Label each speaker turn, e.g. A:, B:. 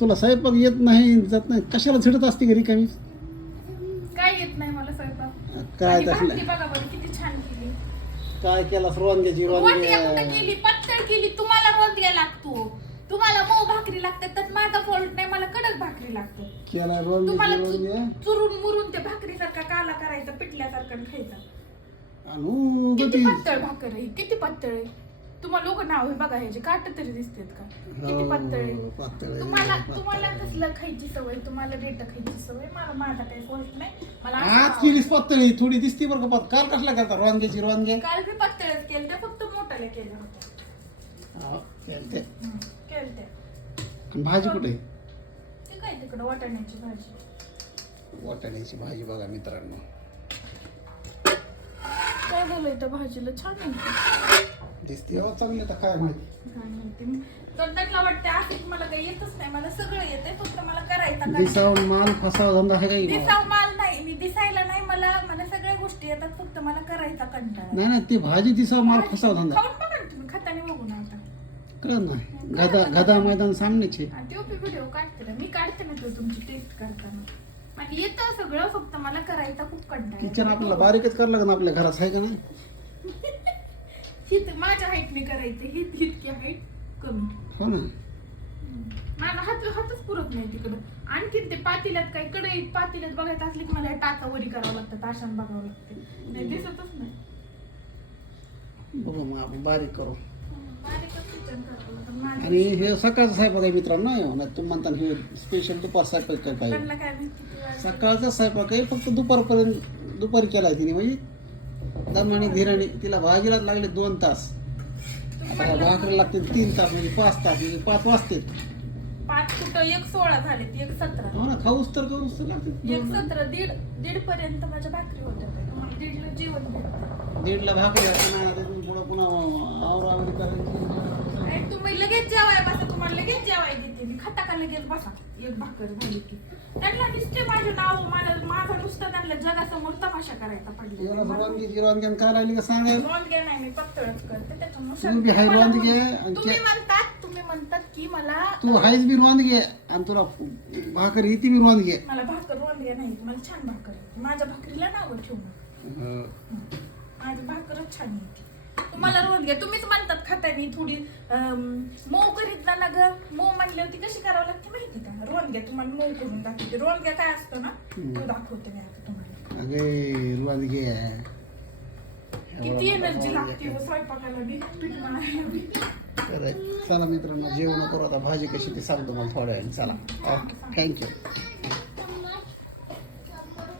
A: तुला स्वयंपाक येत नाही जात नाही. कशाला झटत असते घरी कमी
B: काय येत नाही मला स्वयंपाक?
A: काय
B: आणि
A: तसलं
B: भाकरी बघा बरं किती छान केली.
A: काय केला?
B: कुठं
A: रोंग्या
B: केली पातळ केली. तुम्हाला रोंदिया लागतो. तुम्हाला मऊ भाकरी लागते तर माझा फॉल्ट नाही मला कडक भाकरी लागते
A: केला
B: तुम्हाला चु- चुरून मुरून ते भाकरी सारखा काला करायचा पिटल्यासारखं आणि खायचा.
A: आणि
B: किती
A: गती
B: पातळ भाकर आहे किती पातळ आहे. तुम्हाला लोक नाव आहे बघा ह्याचे काट तरी दिसतात का? किती पातळ
A: हो, पातळ?
B: तुम्हाला
A: पातळ.
B: तुम्हाला
A: आहे.
B: कसलं खायची सवय? तुम्हाला डेट खायची सवय? मला माझा काही फॉल्ट नाही. मला असं
A: आज
B: आवडतं.
A: केलीस पातळी थोडी दिसती बरं का पात- काल कसला करता? रोंग्याची रोंगे
B: काल मी पातळच केलं ते फक्त मोठ्याला केलं होतं
A: हा,
B: केलं ते
A: भाजी कुठे?
B: ते काय तिकडं वाटाण्याची भाजी.
A: वाटाण्याची भाजी बघा मित्रांनो.
B: काय झालं त्या भाजीला? छान आहे.
A: दिसते. हो चांगली तर काय माहिती.
B: काय म्हणते मी. तर त्यांना वाटते असं की मला काही येतच नाही. मला सगळं येते फक्त मला करायचं.
A: दिसावून माल फसावा धंदा आहे काही
B: दिसाव माल नाही. मी दिसायला नाही मला मला सगळ्या गोष्टी येतात फक्त मला करायचा कंटाळा.
A: नाही नाही ती भाजी दिसाव माल फसावा धंदा.
B: खाऊन बघा ना तुम्ही खाताने बघू ना आता
A: कळत नाही गदा गदा मैदान सामनेचे
B: आणि ते ओपी व्हिडिओ काढते ना. मी काढते ना तो तुमची टेस्ट करताना. आणि येतं सगळं फक्त मला करायचा खूप कंटाळा
A: किचन आपल्याला बारीकच करावं लागेल आपल्या घरात आहे का नाही?
B: हित माझ्या हाईट मी करायचं हित इतकी हाईट कमी.
A: हो ना.
B: माझा हात हातच पुरत नाही तिकडं. आणखीन ते पातेल्यात काही कडे पातेल्यात बघायचं असले की मला हे टाचा वरी करावं लागतं ताशान बघावं लागते. नाही दिसतच नाही.
A: बघू मग आपण बारीक करू.
B: बारीकच किचन करावं लागतं माझं
A: आणि हे सकाळचं स्वयंपाक आहे मित्रांनो नाही तुम्ही म्हणता हे स्पेशल दुपार स्वयंपाक काय? पाहिजे
B: त्यांना काय माहिती किती वेळा-
A: सकाळचा स्वयंपाक आहे फक्त दुपारपर्यंत दुपारी केला तिने म्हणजे दमाने धीराने तिला भाजीला लागले दोन तास. आता भाकरी लागते तीन तास म्हणजे पाच तास म्हणजे पाच वाजते
B: पाच कुठं? एक सोळा झाले एक सतरा.
A: हो ना खाऊस तर करूस तर लागते
B: एक
A: दोन.
B: सतरा दीड दीड पर्यंत माझ्या भाकरी होत्या तुम्हाला दीडला जेवण भेटतं.
A: दीडला भाकरी तिथून पुढं पुन्हा आवरावरी करायची.
B: आणि तुम्ही लगेच जेवाय बसा तुम्हाला लगेच जेवाय देते. मी खाता का लगेच बसा. एक भाकर झाली की. त्यांना नुसते माझे नाव मला त्यांना जगासमोर तमाशा करायचा पडला.
A: वांगी जिरवांगी काय लागली का सांगायला
B: रोंदग्या नाही मी पत्तळच करते
A: तू बी हाय
B: त्याच्यामुळे
A: रोंदगी आहे आणि
B: तुम्ही
A: त्या-
B: म्हणतात तुम्ही म्हणतात की मला
A: तू हायच बी रोंदगी आहे आणि तुला भाकरी ही ती बी रोंदगी आहे
B: मला भाकर रोंदग्या नाही मला छान भाकर. माझ्या भाकरीला नाव ठेवू नका
A: हं.
B: माझी भाकरच छान आहे. तुम्हाला रोंदग्या तुम्हीच म्हणतात खातानी थोडी मऊ करीत जा ना ग. मऊ म्हणली होती कशी करावं लागते माहिती का? रोंदग्या तुम्हाला मऊ करून दाखवते. रोंदग्या काय असतं ना तो दाखवते मी आता तुम्हाला.
A: अगे रोंदगी आहे
B: किती एनर्जी लागते हो स्वयंपाकाला बी पीठ बनायला बी.
A: तर चला मित्रांनो जेवण करू. आता भाजी कशी ती सांगतो मला थोड्या वेळाने. चला. Okay thank you